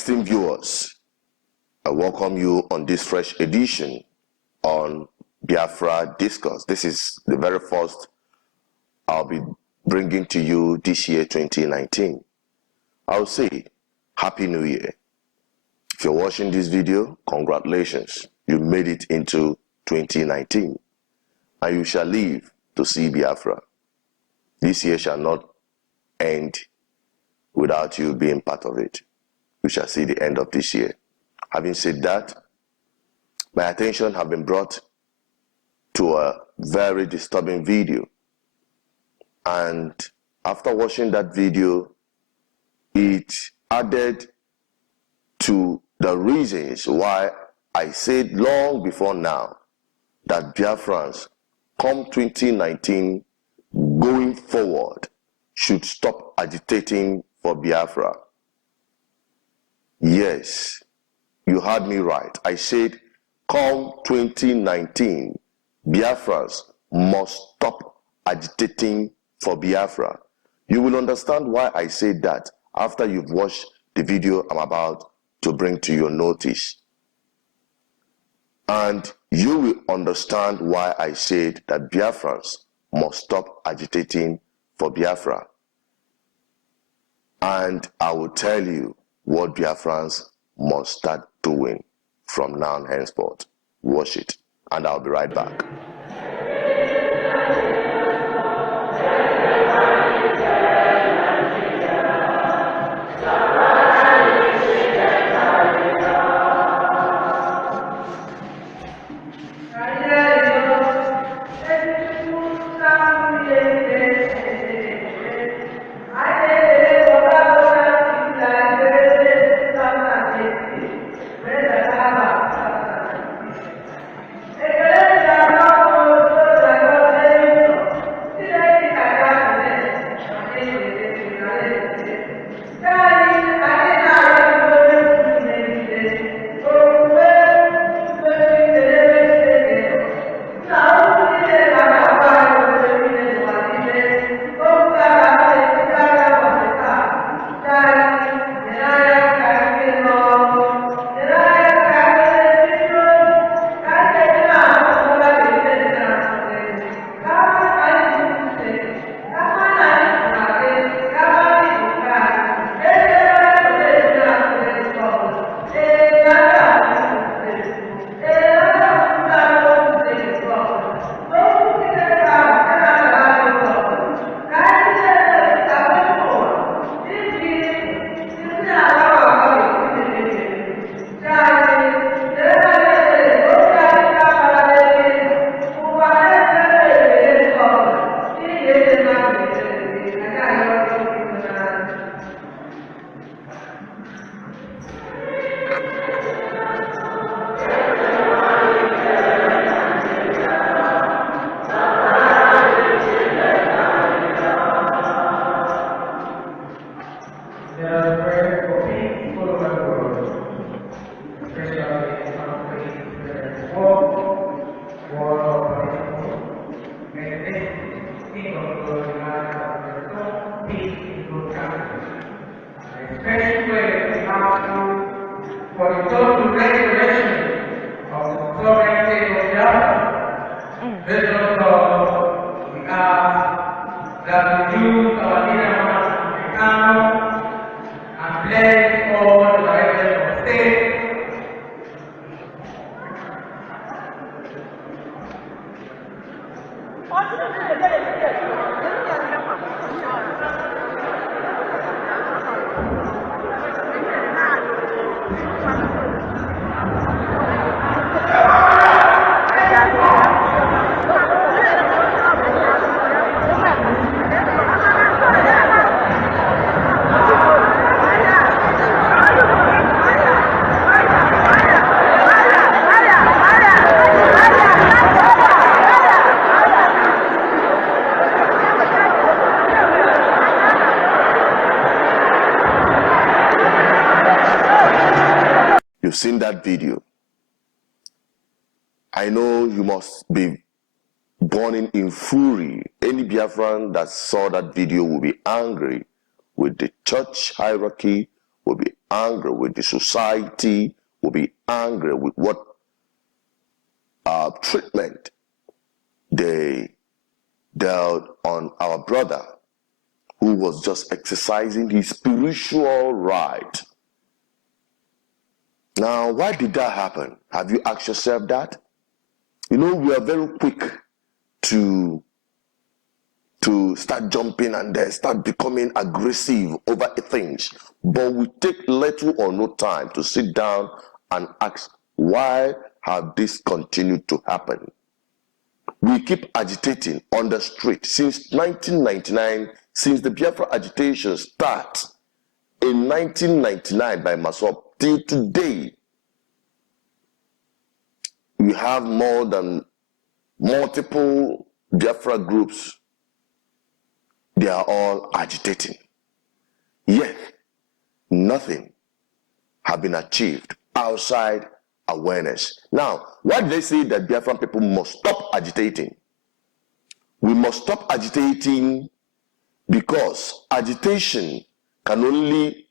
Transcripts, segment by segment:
esteemed viewers, I welcome you on this fresh edition on Biafra Discourse. This is the very first I'll be bringing to you this year, 2019. I'll say, Happy New Year. If you're watching this video, congratulations. You made it into 2019. And you shall live to see Biafra. This year shall not end without you being part of it. We shall see the end of this year. Having said that, my attention has been brought to a very disturbing video. And after watching that video, it added to the reasons why I said long before now that Biafrans, come 2019, going forward, should stop agitating for Biafra. Yes, you heard me right. I said, come 2019, Biafrans must stop agitating for Biafra. You will understand why I said that after you've watched the video I'm about to bring to your notice. And you will understand why I said that Biafrans must stop agitating for Biafra. And I will tell you what Biafrans must start doing from now on henceforth. Watch it, and I'll be right back. You've seen that video. I know you must be burning in fury. Any Biafran that saw that video will be angry with the church hierarchy, will be angry with the society, will be angry with what treatment they dealt on our brother who was just exercising his spiritual right. Now, why did that happen? Have you asked yourself that? You know, we are very quick to start jumping and then start becoming aggressive over things, but we take little or no time to sit down and ask, why have this continued to happen? We keep agitating on the street since 1999, since the Biafra agitation started in 1999 by Masop till today. We have more than multiple Biafra groups. They are all agitating. Yet, nothing has been achieved outside awareness. Now, why do they say that Biafran people must stop agitating? We must stop agitating because agitation can only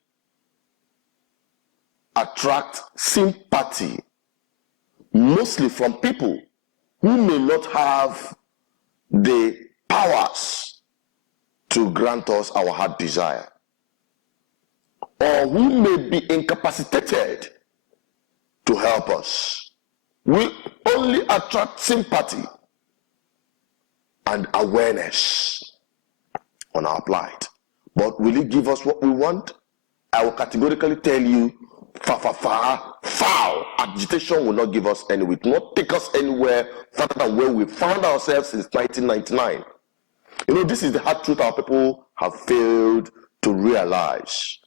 attract sympathy, mostly from people who may not have the powers to grant us our heart desire, or who may be incapacitated to help us. We only attract sympathy and awareness on our plight. But will it give us what we want? I will categorically tell you, foul. Agitation will not give us anywhere. It will not take us anywhere further than where we found ourselves since 1999. You know, this is the hard truth our people have failed to realize.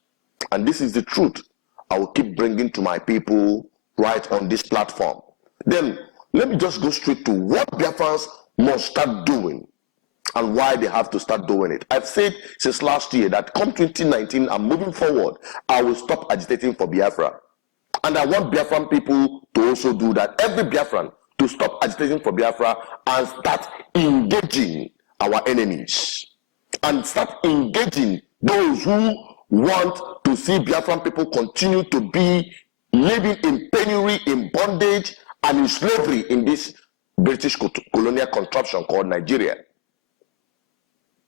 And this is the truth I will keep bringing to my people right on this platform. Then, let me just go straight to what Biafrans must start doing and why they have to start doing it. I've said since last year that come 2019 and moving forward, I will stop agitating for Biafra. And I want Biafran people to also do that. Every Biafran to stop agitating for Biafra and start engaging our enemies. And start engaging those who want to see Biafran people continue to be living in penury, in bondage, and in slavery in this British colonial contraption called Nigeria.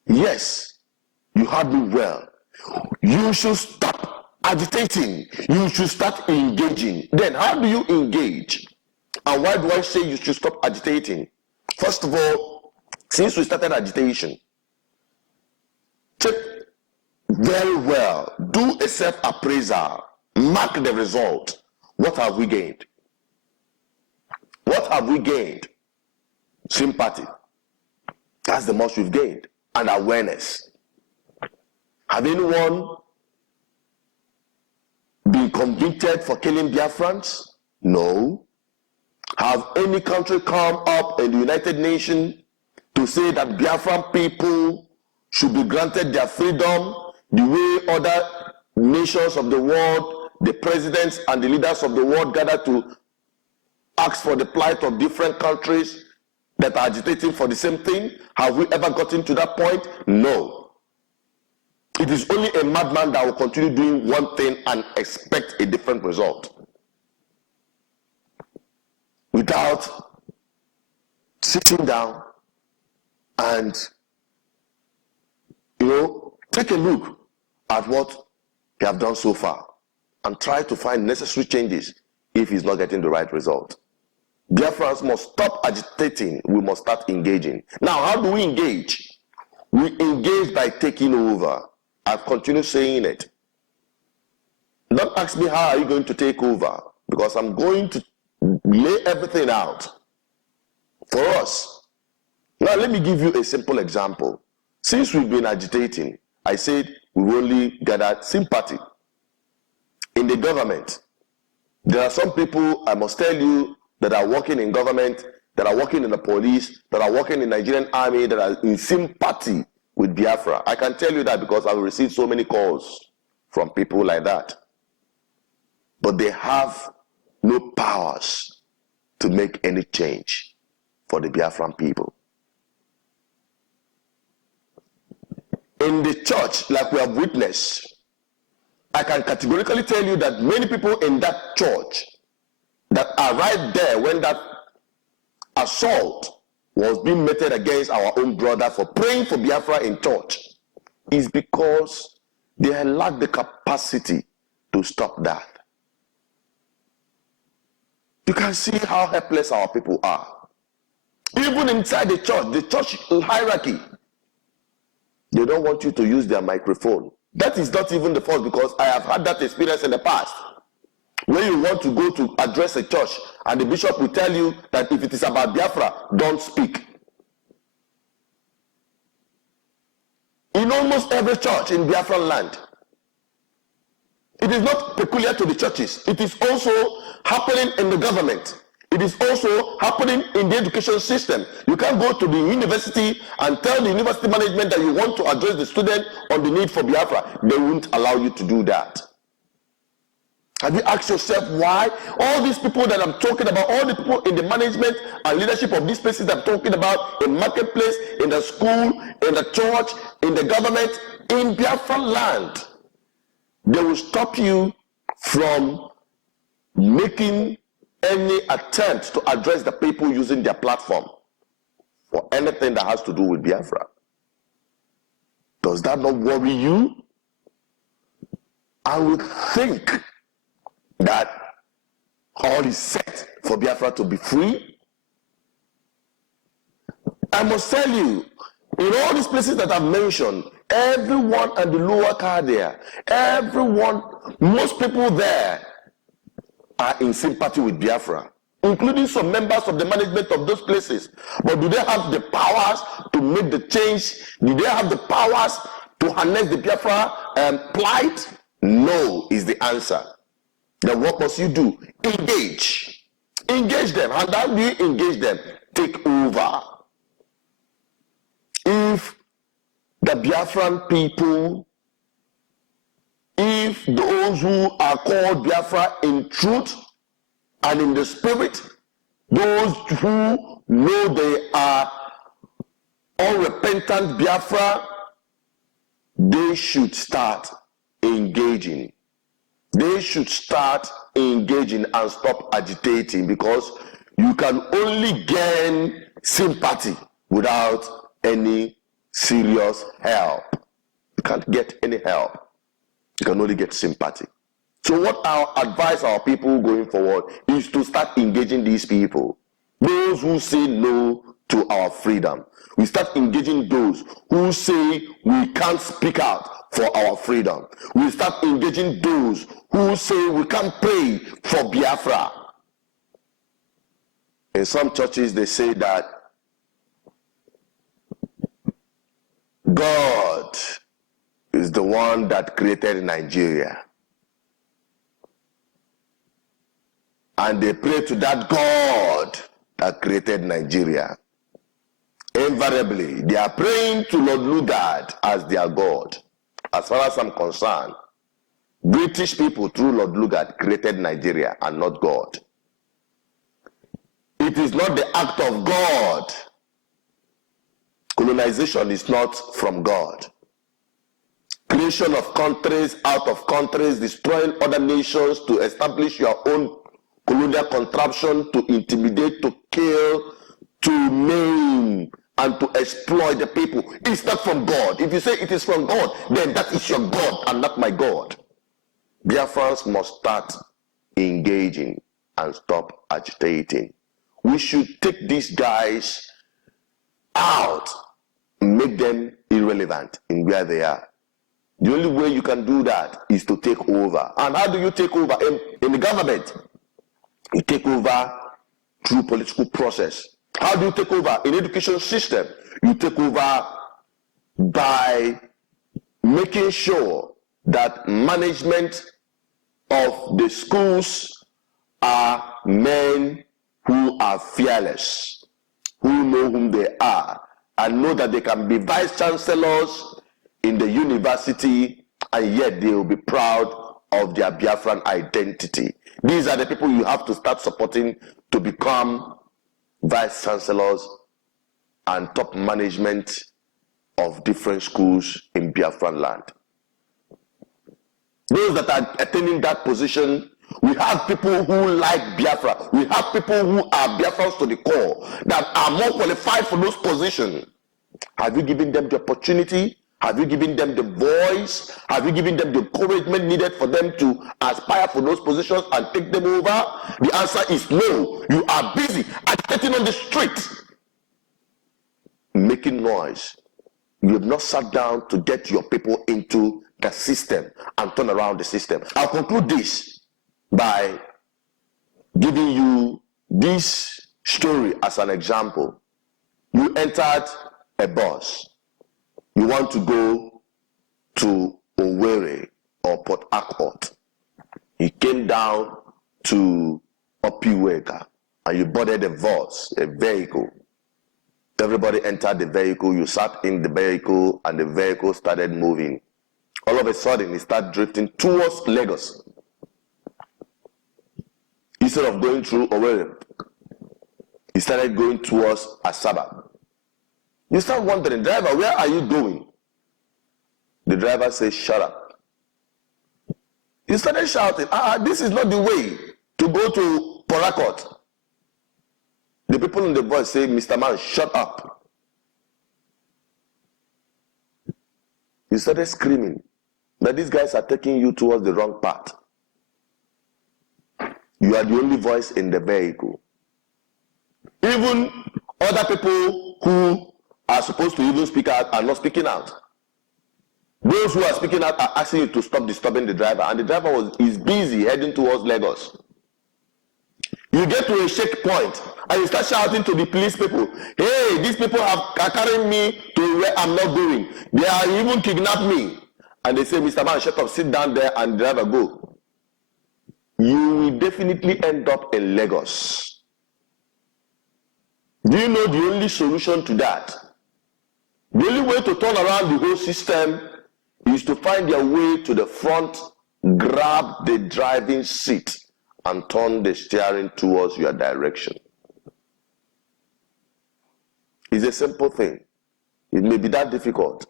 Yes, you heard me well. You should stop agitating. You should start engaging. Then how do you engage? And why do I say you should stop agitating? First of all, since we started agitation, check very well. Do a self-appraisal. Mark the result. What have we gained? What have we gained? Sympathy. That's the most we've gained. And awareness. Have anyone been convicted for killing Biafrans? No. Have any country come up in the United Nations to say that Biafran people should be granted their freedom the way other nations of the world, the presidents and the leaders of the world gather to ask for the plight of different countries that are agitating for the same thing? Have we ever gotten to that point? No. It is only a madman that will continue doing one thing and expect a different result without sitting down and, take a look at what they have done so far and try to find necessary changes if he's not getting the right result. Biafrans must stop agitating. We must start engaging. Now, how do we engage? We engage by taking over. I've continued saying it. Don't ask me how are you going to take over, because I'm going to lay everything out for us. Now, let me give you a simple example. Since we've been agitating, I said we've only gathered sympathy. In the government, there are some people, I must tell you, that are working in government, that are working in the police, that are working in the Nigerian army, that are in sympathy with Biafra. I can tell you that because I've received so many calls from people like that. But they have no powers to make any change for the Biafran people. In the church, like we have witnessed, I can categorically tell you that many people in that church that are right there when that assault was being meted against our own brother for praying for Biafra in church is because they had lacked the capacity to stop that. You can see how helpless our people are. Even inside the church hierarchy, they don't want you to use their microphone. That is not even the fault, because I have had that experience in the past. When you want to go to address a church and the bishop will tell you that if it is about Biafra, don't speak. In almost every church in Biafran land, it is not peculiar to the churches. It is also happening in the government. It is also happening in the education system. You can't go to the university and tell the university management that you want to address the student on the need for Biafra. They won't allow you to do that. Have you asked yourself why all these people that I'm talking about, all the people in the management and leadership of these places I'm talking about, in marketplace, in the school, in the church, in the government, in Biafran land, they will stop you from making any attempt to address the people using their platform for anything that has to do with Biafra? Does that not worry you? I would think that all is set for Biafra to be free. I must tell you, in all these places that I've mentioned, everyone and the lower car there, everyone, most people there are in sympathy with Biafra, including some members of the management of those places. But do they have the powers to make the change? Do they have the powers to harness the Biafra plight? No is the answer. Then what must you do? Engage. Engage them. And how do you engage them? Take over. If the Biafran people, if those who are called Biafra in truth and in the spirit, those who know they are unrepentant Biafra, they should start engaging. They should start engaging and stop agitating, because you can only gain sympathy without any serious help. You can't get any help. You can only get sympathy. So what I'll advise our people going forward is to start engaging these people. Those who say no to our freedom. We start engaging those who say we can't speak out for our freedom. We start engaging those who say we can't pray for Biafra. In some churches, they say that God is the one that created Nigeria. And they pray to that God that created Nigeria. Invariably, they are praying to Lord Lugard as their God. As far as I'm concerned, British people through Lord Lugard created Nigeria and not God. It is not the act of God. Colonization is not from God. Creation of countries out of countries, destroying other nations to establish your own colonial contraption, to intimidate, to kill, to maim, and to exploit the people. It's not from God. If you say it is from God, then that is your God and not my God. Biafrans must start engaging and stop agitating. We should take these guys out, make them irrelevant in where they are. The only way you can do that is to take over. And how do you take over? In the government, you take over through political process. How do you take over? In education system, you take over by making sure that management of the schools are men who are fearless, who know whom they are, and know that they can be vice chancellors in the university, and yet they will be proud of their Biafran identity. These are the people you have to start supporting to become vice chancellors and top management of different schools in Biafran land. Those that are attaining that position, we have people who like Biafra. We have people who are Biafrans to the core that are more qualified for those positions. Have you given them the opportunity? Have you given them the voice? Have you given them the encouragement needed for them to aspire for those positions and take them over? The answer is no. You are busy agitating on the street, making noise. You have not sat down to get your people into the system and turn around the system. I'll conclude this by giving you this story as an example. You entered a bus. You want to go to Owerri or Port Harcourt. You came down to Opiweka and you boarded a bus, a vehicle. Everybody entered the vehicle, you sat in the vehicle, and the vehicle started moving. All of a sudden, it started drifting towards Lagos. Instead of going through Owerri, it started going towards Asaba. You start wondering, driver, where are you going? The driver says, shut up. You started shouting, this is not the way to go to Port Harcourt. The people in the bus say, Mr. Man, shut up. You started screaming that these guys are taking you towards the wrong path. You are the only voice in the vehicle. Even other people who are supposed to even speak out are not speaking out. Those who are speaking out are asking you to stop disturbing the driver, and the driver is busy heading towards Lagos. You get to a shake point and you start shouting to the police people, hey, these people are carrying me to where I'm not going. They are even kidnapped me. And they say, Mr. Man, shut up, sit down there, and the driver go. You will definitely end up in Lagos. Do you know the only solution to that? The only way to turn around the whole system is to find your way to the front, grab the driving seat, and turn the steering towards your direction. It's a simple thing. It may be that difficult.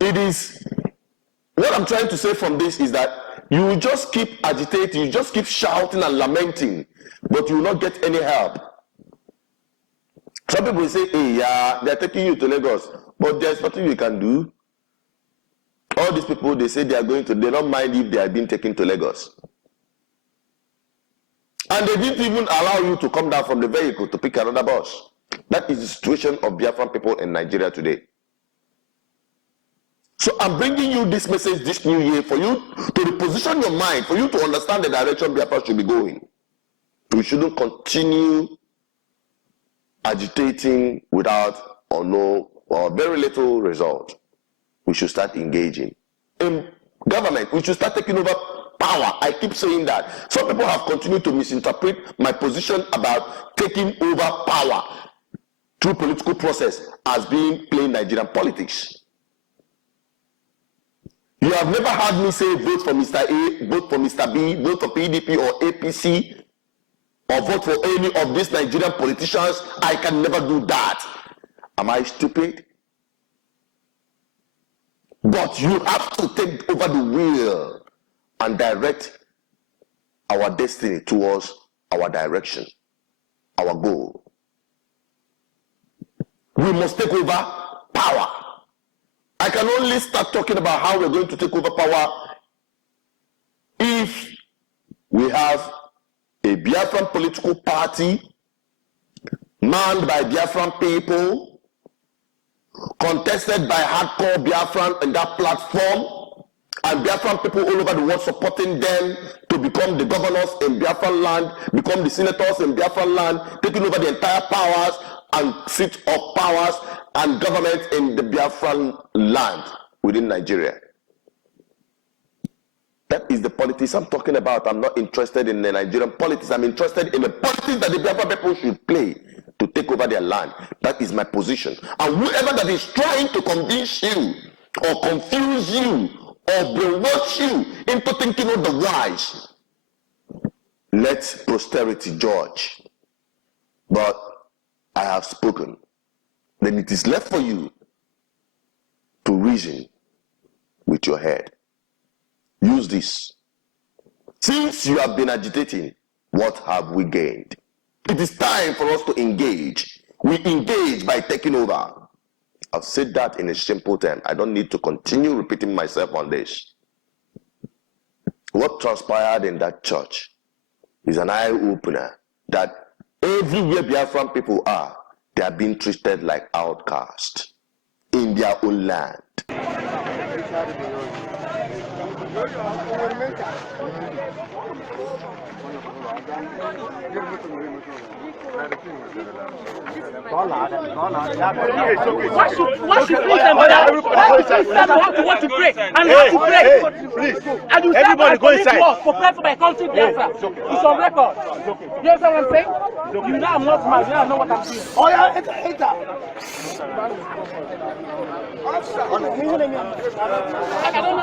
It is, what I'm trying to say from this is that you just keep agitating, you just keep shouting and lamenting, but you will not get any help. Some people say, hey, yeah, they're taking you to Lagos, but there's nothing you can do. All these people, they say they are going to, they don't mind if they are being taken to Lagos. And they didn't even allow you to come down from the vehicle to pick another bus. That is the situation of Biafran people in Nigeria today. So I'm bringing you this message this new year for you to reposition your mind, for you to understand the direction Biafra should be going. We shouldn't continue agitating without or no or very little result. We should start engaging. In government, we should start taking over power. I keep saying that. Some people have continued to misinterpret my position about taking over power through political process as being plain Nigerian politics. You have never heard me say vote for Mr. A, vote for Mr. B, vote for PDP or APC, or vote for any of these Nigerian politicians. I can never do that. Am I stupid? But you have to take over the wheel and direct our destiny towards our direction, our goal. We must take over power. I can only start talking about how we're going to take over power if we have a Biafran political party manned by Biafran people, contested by hardcore Biafran in that platform, and Biafran people all over the world supporting them to become the governors in Biafran land, become the senators in Biafran land, taking over the entire powers and seat of powers and government in the Biafran land within Nigeria. That is the politics I'm talking about. I'm not interested in the Nigerian politics. I'm interested in the politics that the Biafran people should play to take over their land. That is my position. And whoever that is trying to convince you or confuse you or brainwash you into thinking otherwise, let posterity judge. But I have spoken. Then it is left for you to reason with with your head. Use this. Since you have been agitating, what have we gained? It is time for us to engage. We engage by taking over. I've said that in a simple term. I don't need to continue repeating myself on this. What transpired in that church is an eye-opener that everywhere Biafran people are, they are being treated like outcasts in their own land. Why should please them? Have to want to pray and have to pray. Please. And you everybody go inside. For pray for my country, Biafra. It's on record. You understand what I'm saying? You know I'm not mad. You know what I'm saying. Oh yeah, enter. I don't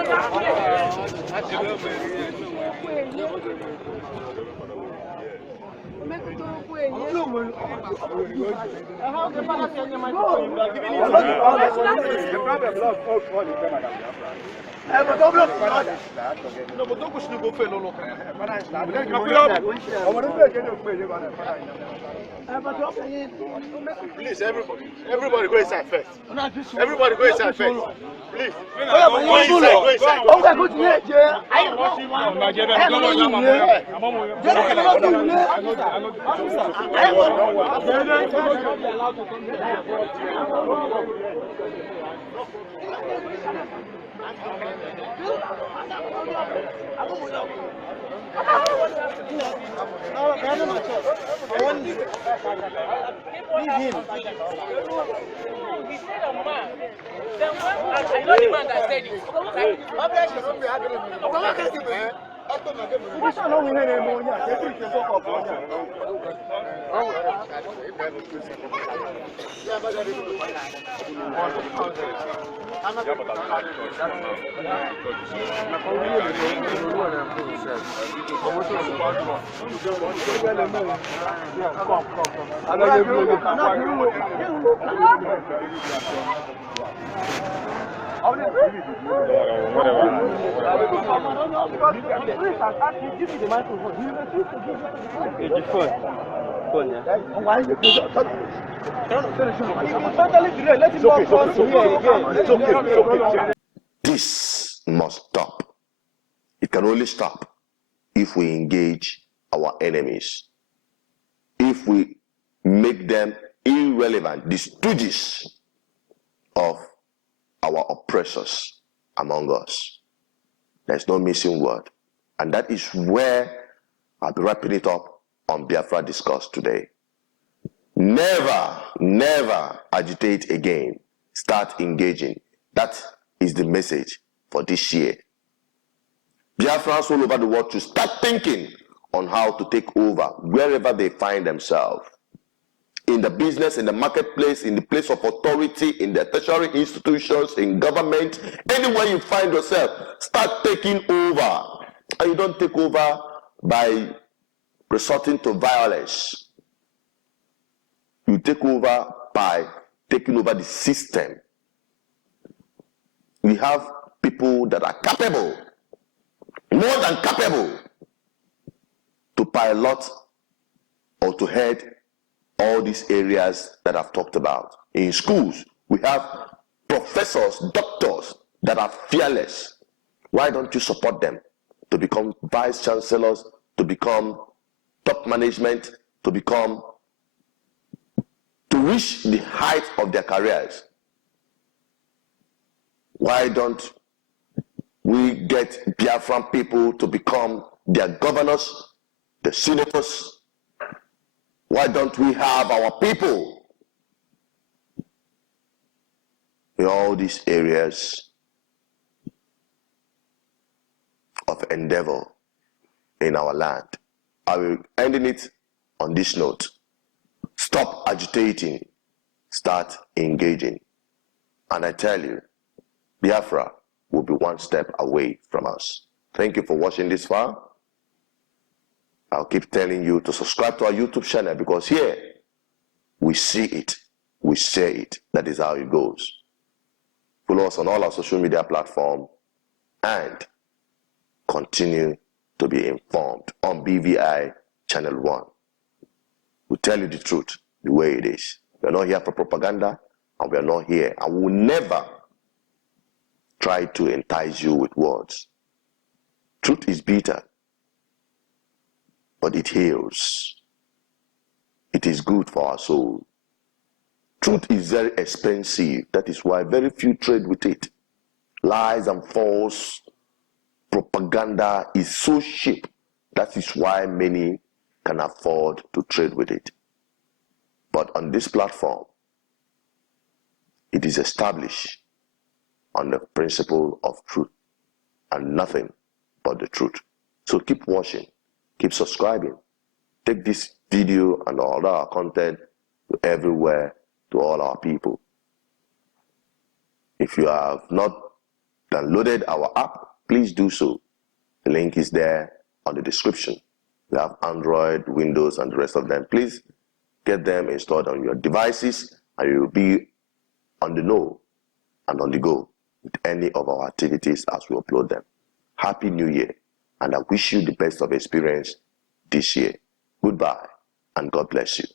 Please, everybody go inside first. Everybody go inside first. Please. Go inside. I know the man that said it. This must stop. It can only stop if we engage our enemies, if we make them irrelevant, the stooges of our oppressors among us. There's no missing word. And that is where I'll be wrapping it up on Biafra Discuss today. Never, never agitate again. Start engaging. That is the message for this year. Biafrans all over the world to start thinking on how to take over wherever they find themselves. In the business, in the marketplace, in the place of authority, in the tertiary institutions, in government, anywhere you find yourself, start taking over. And you don't take over by resorting to violence. You take over by taking over the system. We have people that are capable, more than capable, to pilot or to head all these areas that I've talked about. In schools, we have professors, doctors that are fearless. Why don't you support them to become vice chancellors, to become top management, to reach the height of their careers? Why don't we get Biafran people to become their governors, the senators? Why don't we have our people in all these areas of endeavor in our land? I will end it on this note. Stop agitating, start engaging. And I tell you, Biafra will be one step away from us. Thank you for watching this far. I'll keep telling you to subscribe to our YouTube channel, because here we see it, we say it. That is how it goes. Follow us on all our social media platforms and continue to be informed on BVI Channel 1. We tell you the truth the way it is. We're not here for propaganda, and we're not here, and we will never try to entice you with words. Truth is bitter, but it heals. It is good for our soul. Truth is very expensive. That is why very few trade with it. Lies and false propaganda is so cheap. That is why many can afford to trade with it. But on this platform, it is established on the principle of truth and nothing but the truth. So keep watching, keep subscribing. Take this video and all our content to everywhere, to all our people. If you have not downloaded our app, please do so. The link is there on the description. We have Android, Windows, and the rest of them. Please get them installed on your devices, and you will be on the know and on the go with any of our activities as we upload them. Happy New Year, and I wish you the best of experience this year. Goodbye, and God bless you.